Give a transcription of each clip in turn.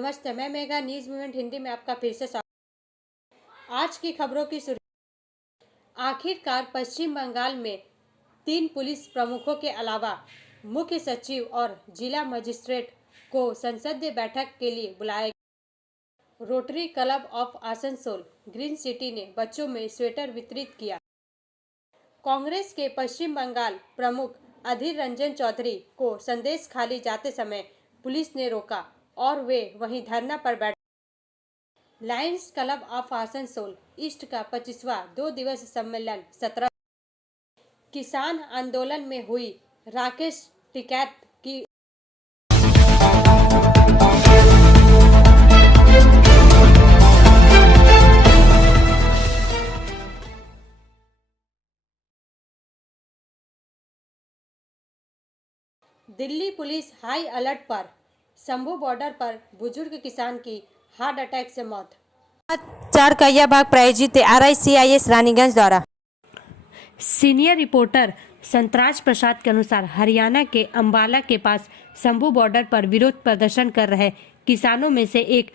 नमस्ते, मैं mega news movement Hindi में आपका फिर से स्वागत। आज की खबरों की सुर्खी। आखिरकार पश्चिम बंगाल में 3 पुलिस प्रमुखों के अलावा मुख्य सचिव और जिला मजिस्ट्रेट को संसदीय बैठक के लिए बुलाया गया। Rotary club of Asansol green city ने बच्चों में स्वेटर वितरित किया। कांग्रेस के पश्चिम बंगाल प्रमुख अधीर रंजन चौधरी को संदेश खाली जाते समय पुलिस ने रोका और वे वहीं धरना पर बैठे। Lions club of Asansol east का 25वां 2 दिवसीय सम्मेलन 17 किसान आंदोलन में हुई राकेश टिकैत की दिल्ली पुलिस हाई अलर्ट पर। शंभू बॉर्डर पर बुजुर्ग किसान की हार्ट अटैक से मौत। 4 का यह भाग प्रायोजित RICIS रानीगंज द्वारा। सीनियर रिपोर्टर संतराज प्रसाद के अनुसार हरियाणा के अंबाला के पास शंभू बॉर्डर पर विरोध प्रदर्शन कर रहे किसानों में से एक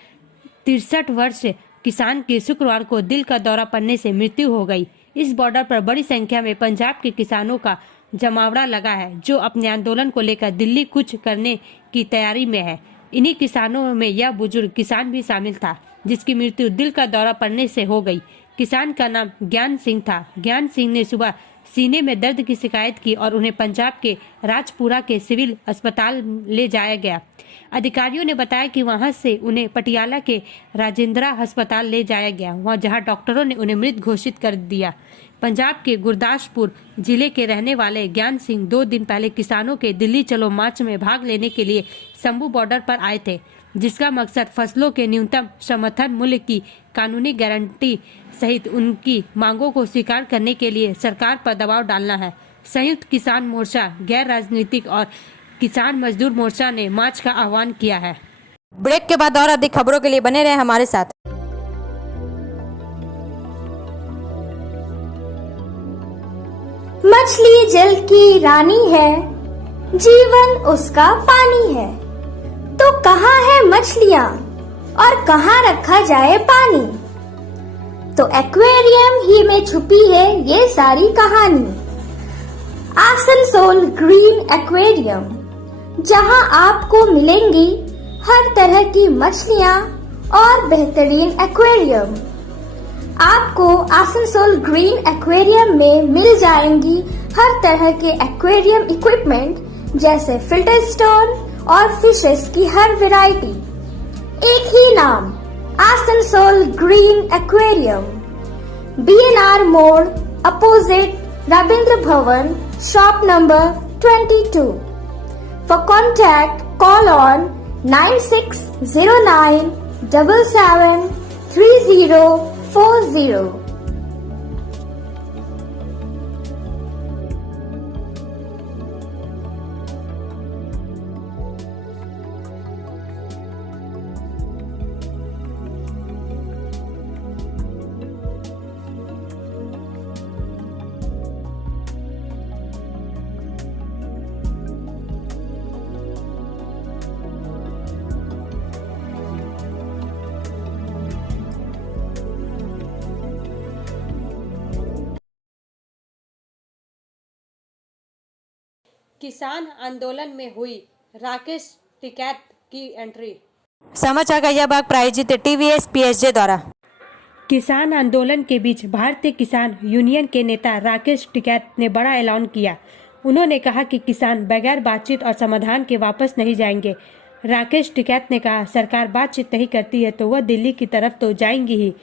63 वर्षीय किसान की शुक्रवार को दिल का दौरा पड़ने से मृत्यु हो गई। इस बॉर्डर पर बड़ी संख्या में पंजाब के किसानों का जमावड़ा लगा है, जो अपने आंदोलन को लेकर दिल्ली कूच करने की तैयारी में है। इन्हीं किसानों में यह बुजुर्ग किसान भी शामिल था, जिसकी मृत्यु दिल का दौरा पड़ने से हो गई। किसान का नाम ज्ञान सिंह था। ज्ञान सिंह ने सुबह सीने में दर्द की शिकायत की और उन्हें पंजाब के राजपुरा के सिविल अस्पताल ले जाया गया। अधिकारियों ने बताया कि वहां से उन्हें पटियाला के राजेंद्रा अस्पताल ले जाया गया, वहां जहां डॉक्टरों ने उन्हें मृत घोषित कर दिया। पंजाब के गुरदासपुर जिले के रहने वाले ज्ञान सिंह 2 दिन पहले किसानों के दिल्ली चलो मार्च में भाग लेने के लिए शंभू बॉर्डर पर आए थे, जिसका मकसद फसलों के न्यूनतम समर्थन मूल्य की कानूनी गारंटी सहित उनकी मांगों को स्वीकार करने के लिए सरकार पर दबाव डालना है। संयुक्त किसान मोर्चा, गैर राजनीतिक और किसान मजदूर मोर्चा ने मार्च का आह्वान किया है। ब्रेक के बाद और अधिक खबरों के लिए बने रहे हमारे साथ। मछली जल की रानी है, जीवन उसका पानी है। तो कहाँ है मछलियाँ और कहाँ रखा जाए पानी? तो एक्वेरियम ही में छुपी है ये सारी कहानी। आसनसोल ग्रीन एक्वेरियम, जहाँ आपको मिलेंगी हर तरह की मछलियाँ और बेहतरीन एक्वेरियम। आपको आसनसोल ग्रीन एक्वेरियम में मिल जाएंगी हर तरह के एक्वेरियम इक्विपमेंट, जैसे फिल्टर स्टोन और फिशेस की हर वैरायटी। एक ही नाम, आसनसोल ग्रीन एक्वेरियम। BNR मोड़ opposite Ravindra Bhavan, shop number 22। For contact, call on 9609 77 3040। किसान आंदोलन में हुई राकेश टिकैत की एंट्री। समाचार का यह भाग प्रायोजित TVS PSJ द्वारा। किसान आंदोलन के बीच भारतीय किसान यूनियन के नेता राकेश टिकैत ने बड़ा ऐलान किया। उन्होंने कहा कि किसान बगैर बातचीत और समाधान के वापस नहीं जाएंगे। राकेश टिकैत ने कहा, सरकार बातचीत नहीं करती है तो वह दिल्ली की तरफ तो जाएंगी ही।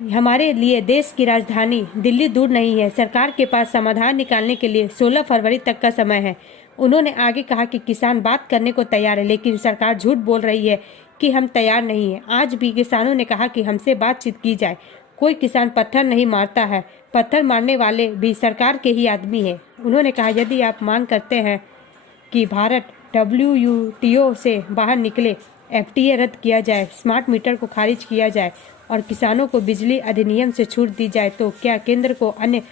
हमारे लिए देश की राजधानी दिल्ली दूर नहीं है। सरकार के पास समाधान निकालने के लिए 16 फरवरी तक का समय है। उन्होंने आगे कहा कि किसान बात करने को तैयार है, लेकिन सरकार झूठ बोल रही है कि हम तैयार नहीं हैं। आज भी किसानों ने कहा कि हमसे बातचीत की जाए। कोई किसान पत्थर नहीं मारता है, पत्थर मारने वाले भी सरकार के ही आदमी हैं। उन्होंने कहा, यदि आप मांग करते हैं कि भारत WTO से बाहर निकले, FTA रद्द किया जाए, स्मार्ट मीटर को खारिज किया जाए और किसानों को बिजली अधिनियम से छूट दी जाए, तो क्या केंद्र को अन्य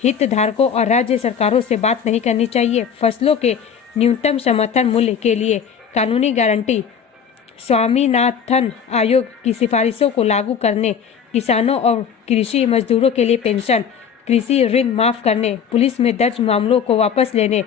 हितधारकों और राज्य सरकारों से बात नहीं करनी चाहिए? फसलों के न्यूनतम समर्थन मूल्य के लिए कानूनी गारंटी स्वामीनाथन आयोग की सिफारिशों को लागू करने, किसानों और कृषि मजदूरों के लिए पेंशन, कृषि ऋण माफ करने, पुलिस में दर्ज मामलों को वापस लेने,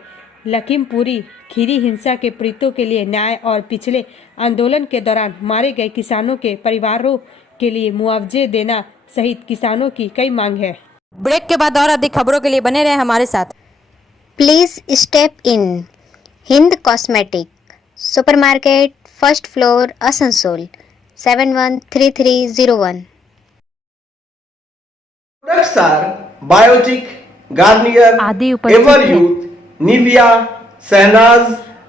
लखीमपुरी खीरी हिंसा के पीड़ितों के लिए न्याय और पिछले आंदोलन के दौरान मारे गए किसानों के परिवारों के लिए मुआवजे देना सहित किसानों की कई मांग है। ब्रेक के बाद और अधिक खबरों के लिए बने रहे हमारे साथ। Please step in. Hind Cosmetic, Supermarket, First Floor, Asansol, 713301. Products are Biotic, Garnier, आदि उपस्थित Everyouth, Nivea, Sahnaz,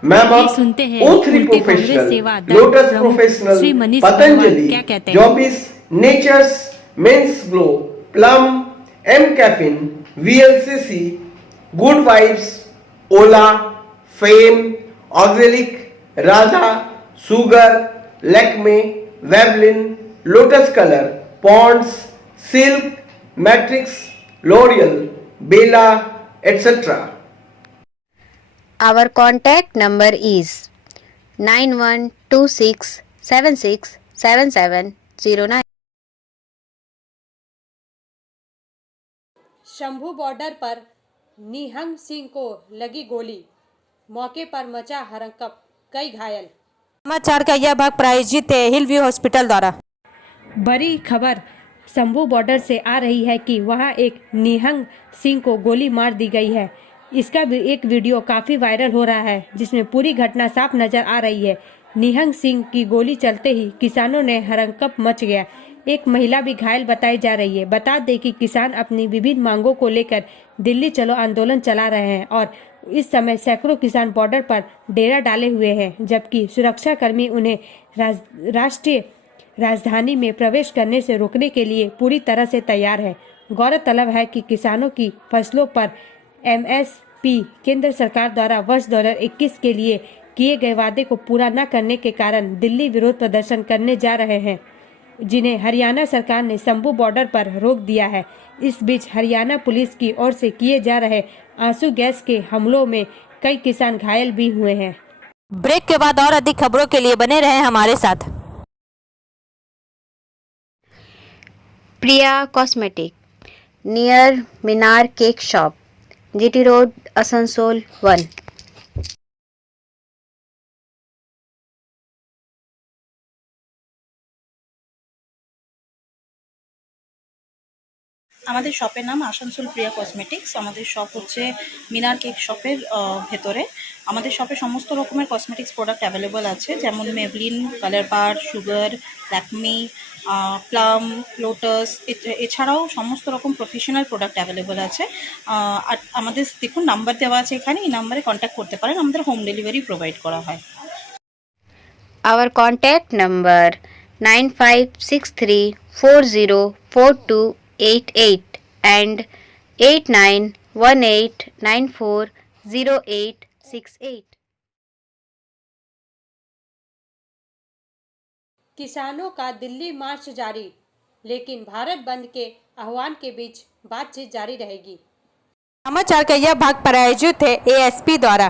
Mammoth, सुनते हैं O3 उल्टी कांग्रेस Professional, सेवा दल Lotus प्रमुख Professional, श्री मनीष Patanjali, क्या कहते हैं? Jobis, Nature's, Men's Glow, Plum, M Caffeine, VLCC, Good Vibes, Ola, Fame, Oxalic, Radha, Sugar, Lakme, Vavlin, Lotus Color, Ponds, Silk, Matrix, L'Oreal, Bella, etc. Our contact number is 9126767709. Shambhu border पर निहंग सिंह को लगी गोली, मौके पर मचा हड़कंप, कई घायल। समाचार का यह भाग प्रायोजित है हिल व्यू हॉस्पिटल द्वारा। बड़ी खबर शंभू बॉर्डर से आ रही है कि वहां एक निहंग सिंह को गोली मार दी गई है। इसका भी एक वीडियो काफी वायरल हो रहा है जिसमें पूरी घटना साफ नजर आ रही है। निहंग सिंह की गोली चलते ही किसानों ने हड़कंप मच गया। एक महिला भी घायल बताई जा रही है। बता दें कि किसान अपनी विभिन्न मांगों को लेकर दिल्ली चलो आंदोलन चला रहे हैं और इस समय सैकड़ों किसान बॉर्डर पर डेरा डाले हुए हैं, जबकि सुरक्षाकर्मी उन्हें राष्ट्रीय राजधानी में प्रवेश करने से रोकने के लिए पूरी तरह से तैयार है। गौरतलब है कि किसानों की फसलों पर MSP केंद्र सरकार द्वारा वर्ष 2021 के लिए किए गए वादे को पूरा न करने के कारण दिल्ली विरोध प्रदर्शन करने जा रहे हैं, जिन्हें हरियाणा सरकार ने शंभू बॉर्डर पर रोक दिया है। इस बीच हरियाणा पुलिस की ओर से किए जा रहे आंसू गैस के हमलों में कई किसान घायल भी हुए हैं। ब्रेक के बाद और अधिक खबरों के लिए बने रहे हमारे साथ। Priya Cosmetic, near Minar Cake Shop, GT Road, Asansol 1. আমাদের শপের নাম আসানসোল প্রিয়া কসমেটিক্স। আমাদের শপ হচ্ছে মিনার কেক শপের ভেতরে। আমাদের শপে সমস্ত রকমের কসমেটিক্স প্রোডাক্ট অ্যাভেলেবল আছে, যেমন মেবলিন, কালার বার, সুগার, ল্যাকমি, প্লাম, লোটাস, এছাড়াও সমস্ত রকম প্রফেশনাল প্রোডাক্ট অ্যাভেলেবল আছে। আর আমাদের দেখুন নাম্বার দেওয়া আছে এখানে, এই নাম্বারে কন্ট্যাক্ট করতে পারেন। আমাদের হোম ডেলিভারি প্রোভাইড করা হয়। Our contact number 9563404288 and 8918940868. किसानों का दिल्ली मार्च जारी, लेकिन भारत बंद के आह्वान के बीच बातचीत जारी रहेगी। समाचार का यह भाग प्रायोजित है ASP द्वारा।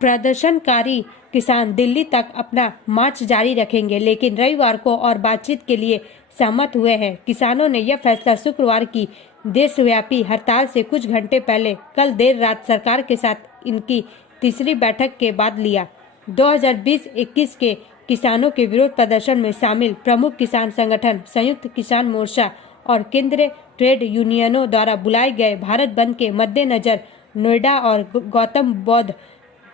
प्रदर्शनकारी किसान दिल्ली तक अपना मार्च जारी रखेंगे, लेकिन रविवार को और बातचीत के लिए सहमत हुए हैं। किसानों ने यह फैसला शुक्रवार की देशव्यापी हड़ताल से कुछ घंटे पहले कल देर रात सरकार के साथ इनकी तीसरी बैठक के बाद लिया। 2020-21 के किसानों के विरोध प्रदर्शन में शामिल प्रमुख किसान संगठन संयुक्त किसान मोर्चा और केंद्रीय ट्रेड यूनियनों द्वारा बुलाए गए भारत बंद के मद्देनजर नोएडा और गौतम बुद्ध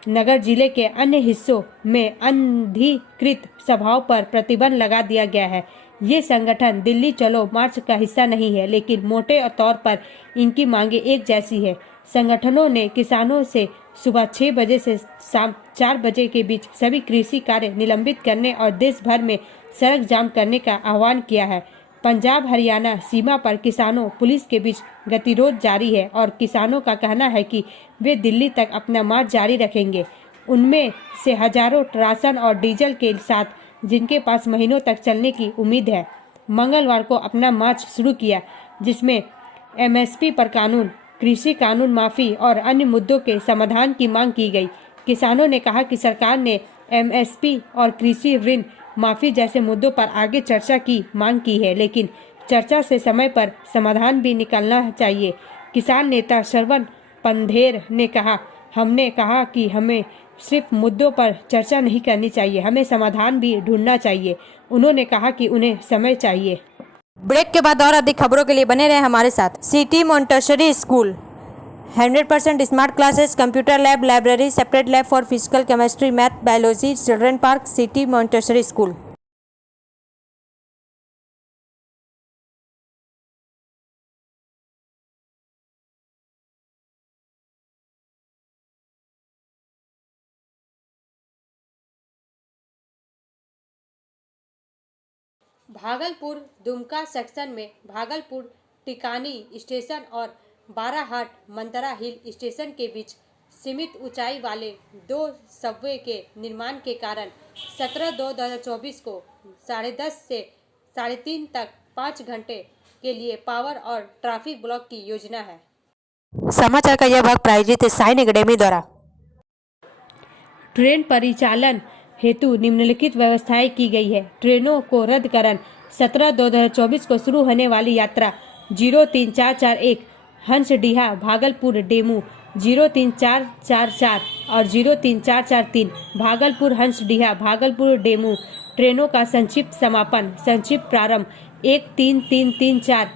नगर जिले के अन्य हिस्सों में अनधिकृत सभाओं पर प्रतिबंध लगा दिया गया है। ये संगठन दिल्ली चलो मार्च का हिस्सा नहीं है, लेकिन मोटे तौर पर इनकी मांगे एक जैसी है। संगठनों ने किसानों से सुबह 6 बजे से शाम 4 बजे के बीच सभी कृषि कार्य निलंबित करने और देश भर में सड़क जाम करने का आह्वान किया है। पंजाब हरियाणा सीमा पर किसानों पुलिस के बीच गतिरोध जारी है और किसानों का कहना है कि वे दिल्ली तक अपना मार्च जारी रखेंगे। उनमें से हजारों राशन और डीजल के साथ जिनके पास महीनों तक चलने की उम्मीद है, मंगलवार को अपना मार्च शुरू किया, जिसमें MSP पर कानून, कृषि कानून माफी और अन्य मुद्दों के समाधान की मांग की गई। किसानों ने कहा कि सरकार ने एमएसपी और कृषि ऋण माफी जैसे मुद्दों पर आगे चर्चा की मांग की है, लेकिन चर्चा से समय पर समाधान भी निकलना चाहिए। किसान नेता श्रवण पंधेर ने कहा, हमने कहा कि हमें सिर्फ मुद्दों पर चर्चा नहीं करनी चाहिए, हमें समाधान भी ढूंढना चाहिए। उन्होंने कहा कि उन्हें समय चाहिए। ब्रेक के बाद और अधिक खबरों के लिए बने रहे हमारे साथ। City Montessori school 100% smart classes, computer lab, library, separate lab for physical, chemistry, math, biology, children park, city Montessori school. Bhagalpur Dumka section में भागलपुर टिकानी स्टेशन और बाराहाट मंदरा हिल स्टेशन के बीच सीमित ऊंचाई वाले 2 सबवे के निर्माण के कारण 17/2/2024 को 10:30 से 3:30 तक 5 घंटे के लिए पावर और ट्रैफिक ब्लॉक की योजना है। समाचार का यह भाग प्रायोजित है साइन एकेडमी द्वारा। ट्रेन परिचालन हेतु निम्नलिखित व्यवस्थाएं की गई है। ट्रेनों को रद्द करन 17/2/2024 को शुरू होने वाली यात्रा 03441 हंसडीहा भागलपुर डेमू 03444 और 03443 भागलपुर हंसडीहा भागलपुर डेमू ट्रेनों का संक्षिप्त समापन संक्षिप्त प्रारंभ 13334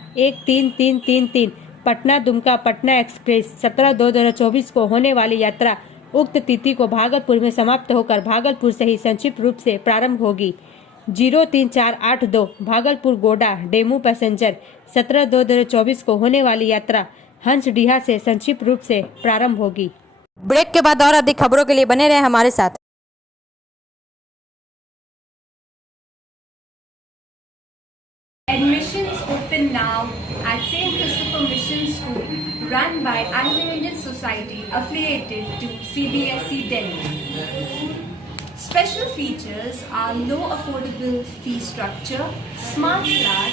13333 पटना दुमका पटना एक्सप्रेस 17/2/2024 को होने वाली यात्रा उक्त तिथि को भागलपुर में समाप्त होकर भागलपुर से ही संक्षिप्त रूप से प्रारंभ होगी। 03482 भागलपुर गोडा डेमू पैसेंजर 17/2/2024 को होने वाली यात्रा हंसडीहा से संक्षिप्त रूप से प्रारंभ होगी। ब्रेक के बाद और अधिक खबरों के लिए बने रहे हमारे साथ। Admissions open now at St. Christopher Mission School, run by Anglo-Indian Society affiliated to CBSE Delhi. Special features are low affordable fee structure, smart class,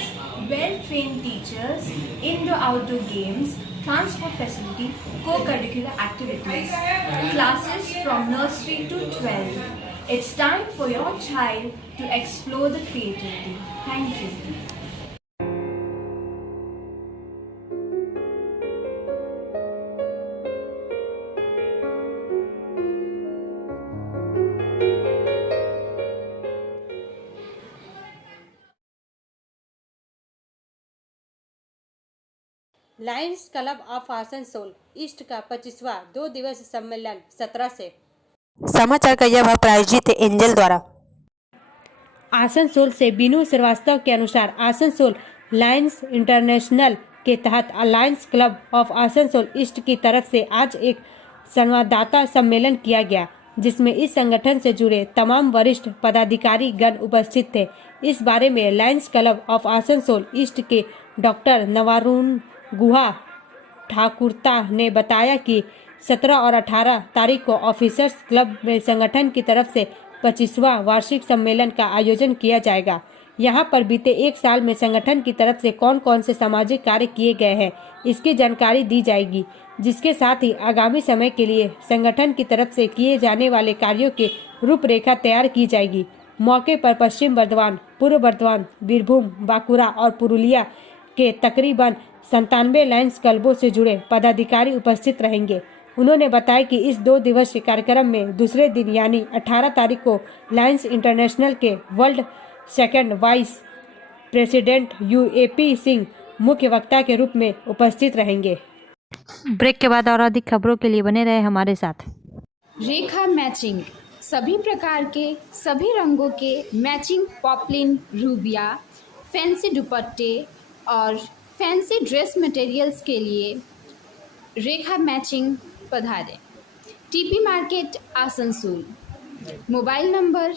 well-trained teachers, indoor-outdoor games, transport facility, co-curricular activities, classes from nursery to 12. It's time for your child to explore the creativity. Thank you. Lions club of Asansol east का 25वां 2 दिवसीय सम्मेलन 17 से। समाचार का यह भाग प्रायोजित है एंजल द्वारा। आसनसोल से बीनू श्रीवास्तव के अनुसार आसनसोल लायंस इंटरनेशनल के तहत alliance club of Asansol east की तरफ से आज एक संवाददाता सम्मेलन किया गया, जिसमें इस संगठन से जुड़े तमाम वरिष्ठ पदाधिकारी गण उपस्थित थे। इस बारे में Lions club of Asansol east के डॉक्टर नवारुण गुहा ठाकुरता ने बताया कि 17 और 18 तारीख को ऑफिसर्स क्लब में संगठन की तरफ से 25वां वार्षिक सम्मेलन का आयोजन किया जाएगा। यहां पर बीते 1 साल में संगठन की तरफ से कौन कौन से सामाजिक कार्य किए गए हैं, इसकी जानकारी दी जाएगी, जिसके साथ ही आगामी समय के लिए संगठन की तरफ से किए जाने वाले कार्यों की रूपरेखा तैयार की जाएगी। मौके पर पश्चिम बर्धमान, पूर्व बर्धमान, बीरभूम, बांकुड़ा और पुरुलिया के तकरीबन 97 लायंस क्लबों से जुड़े पदाधिकारी उपस्थित रहेंगे। उन्होंने बताया कि इस 2 दिवसीय कार्यक्रम में दूसरे दिन यानी 18 तारीख को लायंस इंटरनेशनल के world second vice president UAP Singh मुख्य वक्ता के रूप में उपस्थित रहेंगे। ब्रेक के बाद और अधिक खबरों के लिए बने रहे हमारे साथ। रेखा मैचिंग सभी प्रकार के सभी रंगों के मैचिंग पॉपलिन, रूबिया, फैंसी दुपट्टे और फैंसी ड्रेस मटेरियल्स के लिए रेखा मैचिंग पधारें। TP market Asansol. Mobile number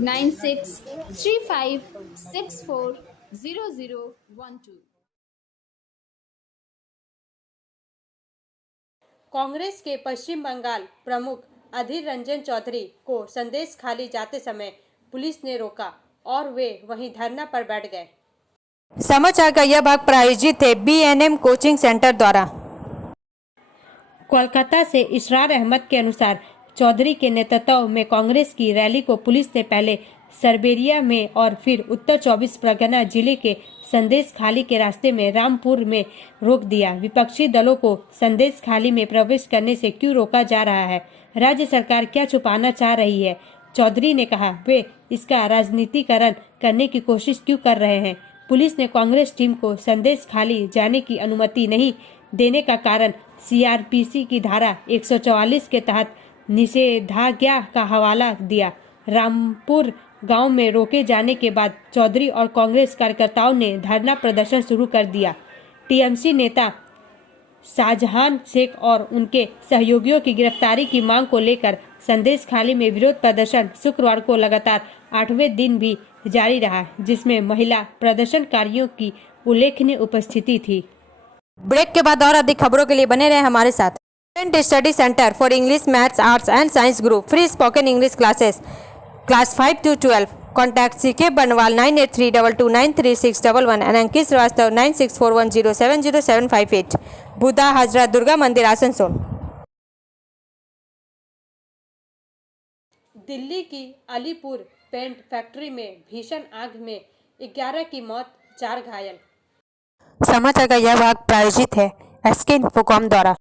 9635640012। Congress के पश्चिम बंगाल प्रमुख अधीर रंजन चौधरी को संदेश खाली जाते समय पुलिस ने रोका और वे वहीं धरना पर बैठ गए। समाचार का यह भाग प्रायोजित है बीएनएम कोचिंग सेंटर द्वारा। कोलकाता से इसरार अहमद के अनुसार चौधरी के नेतृत्व में कांग्रेस की रैली को पुलिस ने पहले सरबेरिया में और फिर उत्तर 24 परगना जिले के संदेश खाली के रास्ते में रामपुर में रोक दिया। विपक्षी दलों को संदेश खाली में प्रवेश करने से क्यों रोका जा रहा है? राज्य सरकार क्या छुपाना चाह रही है? चौधरी ने कहा, वे इसका राजनीतिकरण करने की कोशिश क्यों कर रहे हैं? पुलिस ने कांग्रेस टीम को संदेश खाली जाने की अनुमति नहीं देने का कारण सीआरपीसी की धारा 144 के तहत निषेधाज्ञा का हवाला दिया। रामपुर गांव में रोके जाने के बाद चौधरी और कांग्रेस कार्यकर्ताओं ने धरना प्रदर्शन शुरू कर दिया। टीएमसी नेता शाहजहां शेख और उनके सहयोगियों की गिरफ्तारी की मांग को लेकर संदेश खाली में विरोध प्रदर्शन शुक्रवार को लगातार 8वें दिन भी जारी रहा, जिसमें महिला प्रदर्शनकारियों की उल्लेखनीय उपस्थिति थी। ब्रेक के बाद और अधिक खबरों के लिए बने रहे हमारे साथ। Student study centre for English, maths, arts and science group, free spoken English classes, class 5 to 12। Contact CK Banwal 9832293611 and अंकित श्रीवास्तव 9641070758। बुधा हजरत दुर्गा मंदिर, आसनसोल। दिल्ली की अलीपुर पेंट फैक्ट्री में भीषण आग में 11 की मौत, 4 घायल। समाचार का यह भाग प्रायोजित है एसके इन्फोकॉम द्वारा।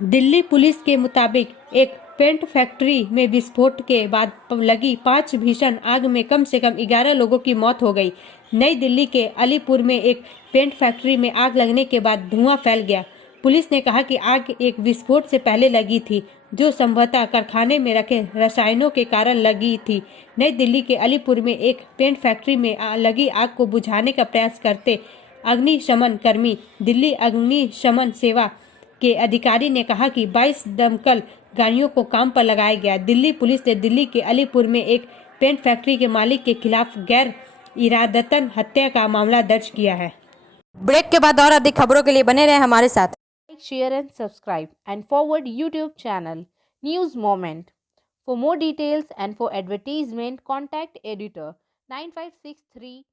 दिल्ली पुलिस के मुताबिक एक पेंट फैक्ट्री में विस्फोट के बाद लगी 5 भीषण आग में कम से कम 11 लोगों की मौत हो गई। नई दिल्ली के अलीपुर में एक पेंट फैक्ट्री में आग लगने के बाद धुआं फैल गया। पुलिस ने कहा कि आग एक विस्फोट से पहले लगी थी, जो संभवतः कारखाने में रखे रसायनों के कारण लगी थी। नई दिल्ली के अलीपुर में एक पेंट फैक्ट्री में लगी आग को बुझाने का प्रयास करते अग्निशमन कर्मी दिल्ली अग्निशमन सेवा के अधिकारी ने कहा कि 22 दमकल गाड़ियों को काम पर लगाया गया। दिल्ली पुलिस ने दिल्ली के अलीपुर में एक पेंट फैक्ट्री के मालिक के खिलाफ गैर इरादतन हत्या का मामला दर्ज किया है। ब्रेक के बाद और अधिक खबरों के लिए बने रहे हमारे साथ। Like, share and subscribe and forward YouTube channel News Moment. For more details and for advertisement, contact editor 956383.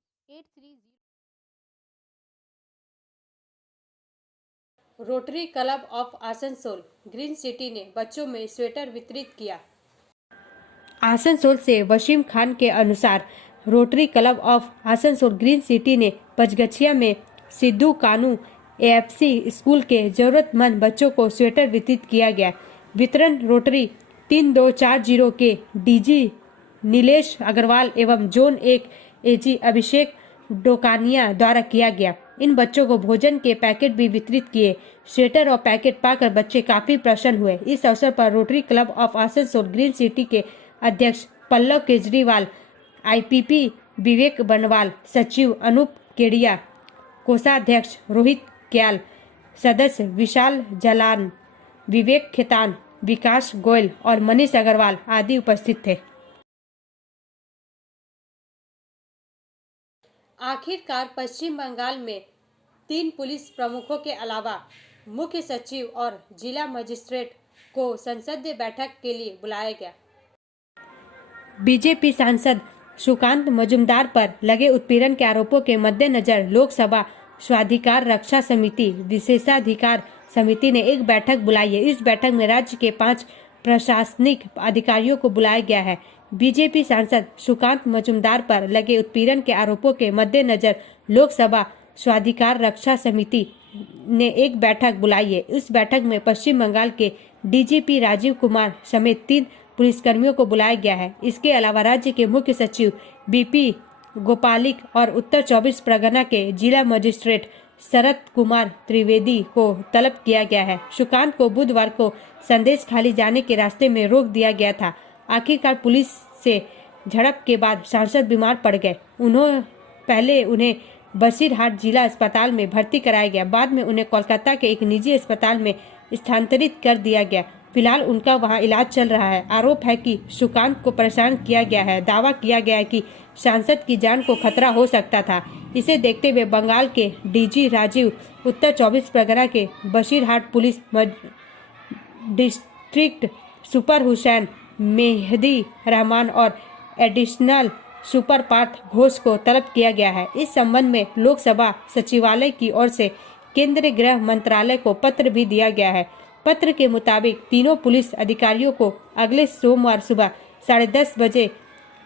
Rotary club of Asansol green city ने बच्चों में स्वेटर वितरित किया। आसनसोल से वसीम खान के अनुसार rotary club of Asansol green city ने पचगछिया में सिद्धू कानू एएफसी स्कूल के जरूरतमंद बच्चों को स्वेटर वितरित किया गया। वितरण रोटरी 3240 के डीजी नीलेश अग्रवाल एवं जोन 1 एजी अभिषेक डोकानिया द्वारा किया गया। इन बच्चों को भोजन के पैकेट भी वितरित किए। स्वेटर और पैकेट पाकर बच्चे काफी प्रसन्न हुए। इस अवसर पर rotary club of Asansol green city के अध्यक्ष पल्लव केजरीवाल, आईपीपी विवेक बनवाल, सचिव अनूप केडिया, कोषाध्यक्ष रोहित क्याल, सदस्य विशाल जलान, विवेक खेतान, विकास गोयल और मनीष अग्रवाल आदि उपस्थित थे। आखिरकार पश्चिम बंगाल में 3 पुलिस प्रमुखों के अलावा मुख्य सचिव और जिला मजिस्ट्रेट को संसदीय बैठक के लिए बुलाया गया। बीजेपी सांसद सुकांत मजुमदार पर लगे उत्पीड़न के आरोपों के मद्देनजर लोकसभा स्वाधिकार रक्षा समिति विशेषाधिकार समिति ने एक बैठक बुलाई है। इस बैठक में राज्य के 5 प्रशासनिक अधिकारियों को बुलाया गया है। बीजेपी सांसद सुकांत मजुमदार पर लगे उत्पीड़न के आरोपों के मद्देनजर लोकसभा स्वाधिकार रक्षा समिति ने एक बैठक बुलाई है। इस बैठक में पश्चिम बंगाल के डीजीपी राजीव कुमार समेत 3 पुलिसकर्मियों को बुलाया गया है। इसके अलावा राज्य के मुख्य सचिव बीपी गोपालिक और उत्तर 24 परगना के जिला मजिस्ट्रेट शरद कुमार त्रिवेदी को तलब किया गया है। सुकांत को बुधवार को संदेश खाली जाने के रास्ते में रोक दिया गया था। आखिरकार पुलिस से झड़प के बाद सांसद बीमार पड़ गए। पहले उन्हें बसीरहाट जिला अस्पताल में भर्ती कराया गया, बाद में उन्हें कोलकाता के एक निजी अस्पताल में स्थानांतरित कर दिया गया। फिलहाल उनका वहां इलाज चल रहा है। आरोप है कि सुकांत को परेशान किया गया है। दावा किया गया है कि सांसद की जान को खतरा हो सकता था। इसे देखते हुए बंगाल के डीजी राजीव, उत्तर 24 परगना के Basirhat police district super Hussain Mehdi Rahman और एडिशनल सुपर पार्थ घोष को तलब किया गया है। इस संबंध में लोकसभा सचिवालय की ओर से केंद्रीय गृह मंत्रालय को पत्र भी दिया गया है। पत्र के मुताबिक तीनों पुलिस अधिकारियों को अगले सोमवार सुबह 10:30 बजे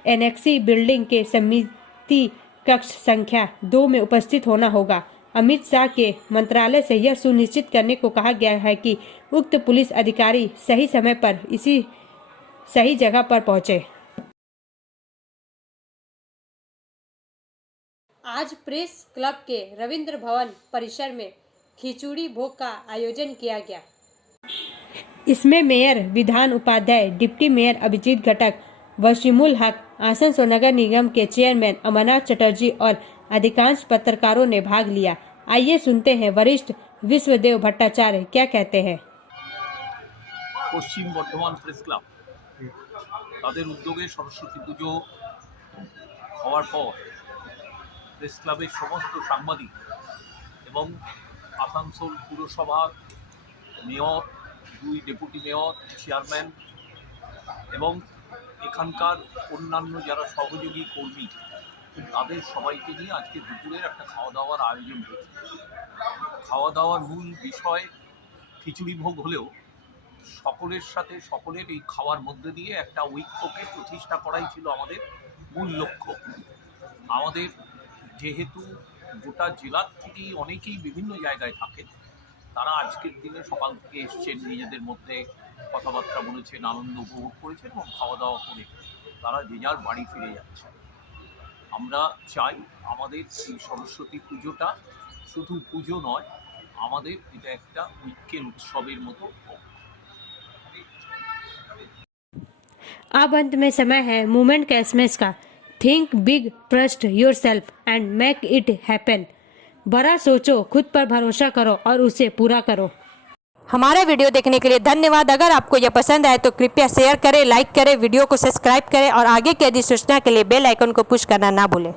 एनेक्सी बिल्डिंग के समिति कक्ष संख्या 2 में उपस्थित होना होगा। अमित शाह के मंत्रालय से यह सुनिश्चित करने को कहा गया है कि उक्त पुलिस अधिकारी सही समय पर इसी सही जगह पर पहुंचे। आज प्रेस क्लब के रविंद्र भवन परिसर में खिचड़ी भोग का आयोजन किया गया। इसमें मेयर विधान उपाध्याय, डिप्टी मेयर अभिजीत घटक, वसीमुल हक, आसनसोल नगर निगम के चेयरमैन अमरनाथ चटर्जी और अधिकांश पत्रकारों ने भाग लिया। आइए सुनते हैं वरिष्ठ विश्वदेव भट्टाचार्य क्या कहते हैं। পশ্চিম বর্ধমান প্রেস ক্লাব তাদের উদ্যোগে সরস্বতী পুজো হওয়ার পর প্রেস ক্লাবের সমস্ত সাংবাদিক এবং আসানসোল পুরসভার মেয়র, 2 ডেপুটি মেয়র, চেয়ারম্যান এবং এখানকার অন্যান্য যারা সহযোগী কর্মী তাদের সবাইকে নিয়ে আজকে দুপুরের একটা খাওয়া দাওয়ার আয়োজন হয়েছে। খাওয়া দাওয়ার মূল বিষয় খিচুড়ি ভোগ হলেও সকলের সাথে সকলের এই খাওয়ার মধ্যে দিয়ে একটা ঐক্যকে প্রতিষ্ঠা করাই ছিল আমাদের মূল লক্ষ্য। আমাদের যেহেতু গোটা জেলার থেকেই অনেকেই বিভিন্ন জায়গায় থাকেন, তারা আজকের দিনে সকাল থেকে এসছেন, নিজেদের মধ্যে কথাবার্তা বলেছেন, আনন্দ উপভোগ করেছেন এবং খাওয়া দাওয়া করে তারা যে যার বাড়ি ফিরে যাচ্ছে। আমরা চাই আমাদের এই সরস্বতী পুজোটা শুধু পুজো নয়, আমাদের এটা একটা ঐক্যের উৎসবের মতো হোক। अब अंत में समय है मूवमेंट का एसएमएस का। Think big, trust yourself and make it happen. बड़ा सोचो, खुद पर भरोसा करो और उसे पूरा करो। हमारे वीडियो देखने के लिए धन्यवाद। अगर आपको यह पसंद आए तो कृपया शेयर करें, लाइक करें, वीडियो को सब्सक्राइब करें और आगे की अधिक सूचना के लिए बेल आइकन को पुश करना ना भूलें।